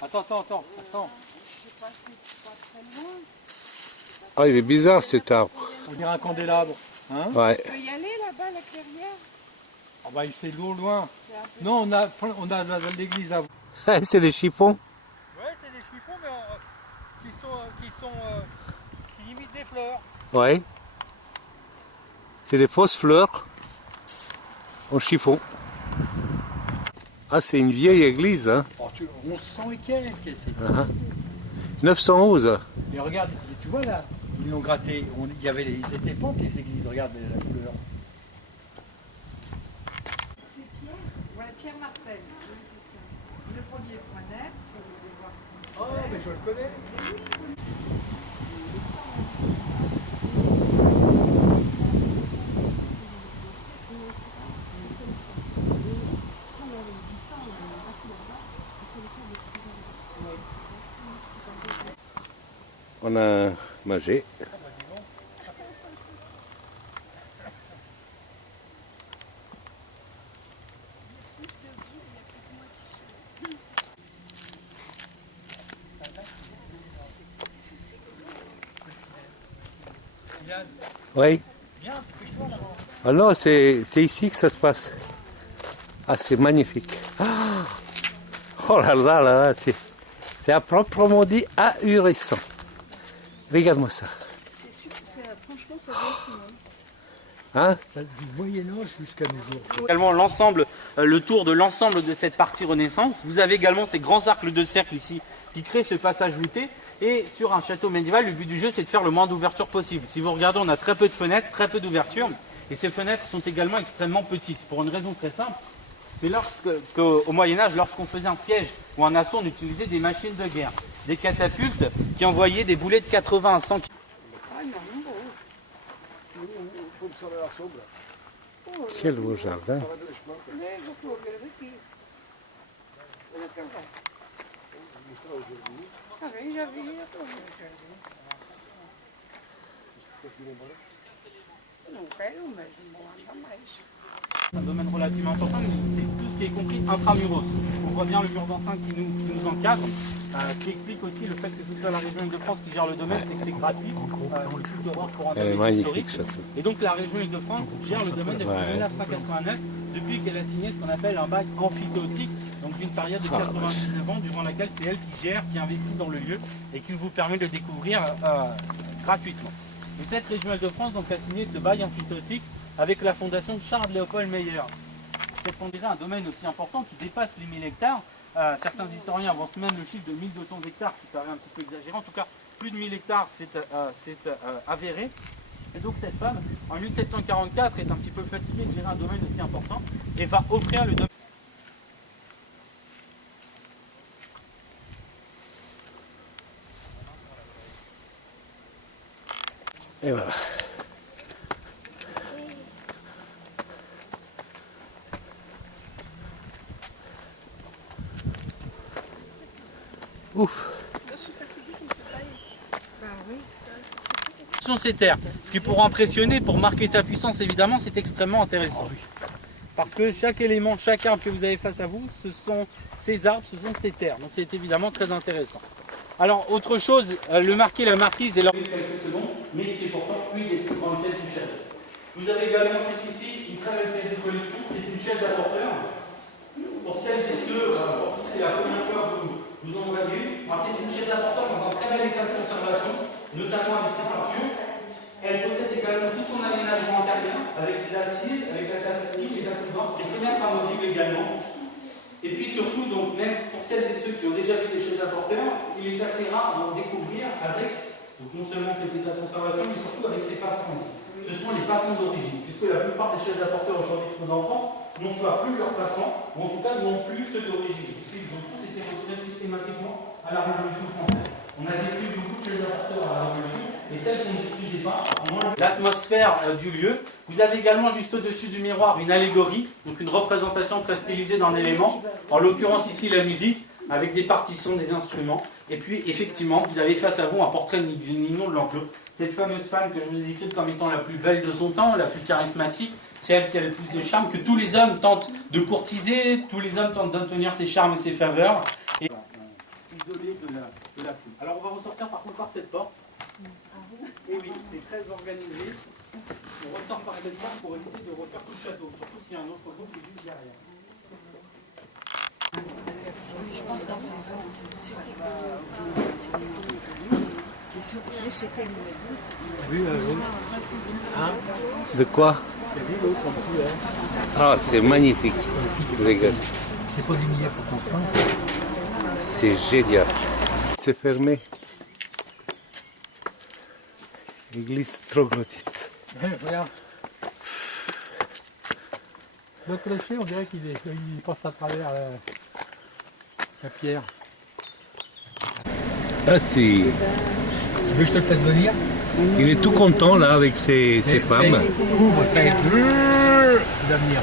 Attends. Ah, il est bizarre cet arbre. On dirait un candélabre. Hein? Ouais. On peut y aller là-bas, la clairière. Ah bah c'est loin. Non, on a l'église à vous. C'est des chiffons. Ouais, c'est des chiffons mais qui imitent des fleurs. Ouais. C'est des fausses fleurs en chiffon. Ah, c'est une vieille église, hein. Oh, 1100 et quelques, c'est. 911. Et regarde, tu vois là, ils l'ont gratté. Ils étaient pentes les églises, regarde la couleur. C'est Pierre. Ouais, Pierre Martel. Oui, c'est ça. Le premier point net, si vous voulez voir. Oh, mais je le connais. On a mangé. Oui. Ah non, c'est ici que ça se passe. Ah, c'est magnifique. Ah, oh là là là là, c'est à proprement dit ahurissant. Regarde-moi ça. Franchement, ça doit être Hein? Ça, du Moyen-Âge jusqu'à nos jours. Également l'ensemble, le tour de l'ensemble de cette partie Renaissance. Vous avez également ces grands arcs de cercle ici qui créent ce passage voûté. Et sur un château médiéval, le but du jeu c'est de faire le moins d'ouverture possible. Si vous regardez, on a très peu de fenêtres, très peu d'ouvertures. Et ces fenêtres sont également extrêmement petites pour une raison très simple. C'est qu'au Moyen-Âge, lorsqu'on faisait un siège ou un assaut, on utilisait des machines de guerre, des catapultes qui envoyaient des boulets de 80 à 100 kg. Quel beau jardin. Un domaine relativement important, mais c'est tout ce qui est compris intramuros. On voit bien le mur d'enceinte qui nous encadre, qui explique aussi le fait que ce soit la région Île-de-France qui gère le domaine, c'est que c'est gratuit, pour un Elle est domaine magnifique, historique. château. Et donc la région Île-de-France gère le domaine depuis 1989, depuis qu'elle a signé ce qu'on appelle un bail amphithéotique, donc d'une période de 99 ans, durant laquelle c'est elle qui gère, qui investit dans le lieu et qui vous permet de le découvrir gratuitement. Et cette région Île-de-France donc, a signé ce bail amphithéotique avec la fondation Charles-Léopold Meyer. C'est fondation un domaine aussi important qui dépasse les 1000 hectares. Certains historiens avancent même le chiffre de 1200 hectares, qui paraît un petit peu exagéré. En tout cas, plus de 1000 hectares, c'est avéré. Et donc cette femme, en 1744, est un petit peu fatiguée de gérer un domaine aussi important et va offrir le domaine. Et voilà. Ouf. Sont ces terres. Ce qui pour impressionner, pour marquer sa puissance évidemment, c'est extrêmement intéressant. Parce que chaque élément, chaque arbre que vous avez face à vous, ce sont ces arbres, ce sont ces terres. Donc c'est évidemment très intéressant. Alors autre chose, le marquis, la marquise est là quelques secondes, mais qui est pourtant une des plus grandes pièces du château. Vous avez également juste ici une très belle pièce de collection qui est une chaise d'apporteur. Pour celles et ceux pour qui c'est la première fois que vous en voyez, c'est une chaise d'apporteur dans un très bel état de conservation, notamment avec ses peintures. Elle possède également tout son aménagement intérieur, avec l'assise, avec la tapisserie, les accoudoirs, les fenêtres amovibles également. Et puis surtout, donc, même pour celles et ceux qui ont déjà vu des chaises d'apporteur, il est assez rare d'en découvrir avec, donc non seulement cet état de conservation, mais surtout avec ses passants ici. Ce sont les passants d'origine, puisque la plupart des chaises d'apporteur aujourd'hui en France n'ont soit plus leurs passants, ou en tout cas n'ont plus ceux d'origine, puisqu'ils ont tous été retirés systématiquement à la Révolution française. On a détruit beaucoup de chaises d'apporteur à la Révolution, et celles qu'on ne diffusait pas, l'atmosphère du lieu. Vous avez également juste au-dessus du miroir une allégorie, donc une représentation très stylisée d'un élément, en l'occurrence ici la musique, avec des partitions, des instruments. Et puis effectivement, vous avez face à vous un portrait de Ninon de l'Enclos, cette fameuse femme que je vous ai décrite comme étant la plus belle de son temps, la plus charismatique, c'est elle qui a le plus de charme, que tous les hommes tentent de courtiser, tous les hommes tentent d'obtenir ses charmes et ses faveurs. Et isolé de la foule. Alors on va ressortir par contre par cette porte. Et oui, c'est très organisé. On ressort par cette porte pour éviter de refaire tout le château, surtout s'il y a un autre groupe qui est juste derrière. De quoi? Ah, c'est magnifique. Regarde. C'est pas des milliers pour Constance. C'est génial. C'est fermé. Église troglodyte. Regarde. Le clocher, on dirait qu'il passe à travers la pierre. Ah, si. Tu veux que je te le fasse venir? Il est tout content là avec ses femmes. Ouvre, fais. Il va venir.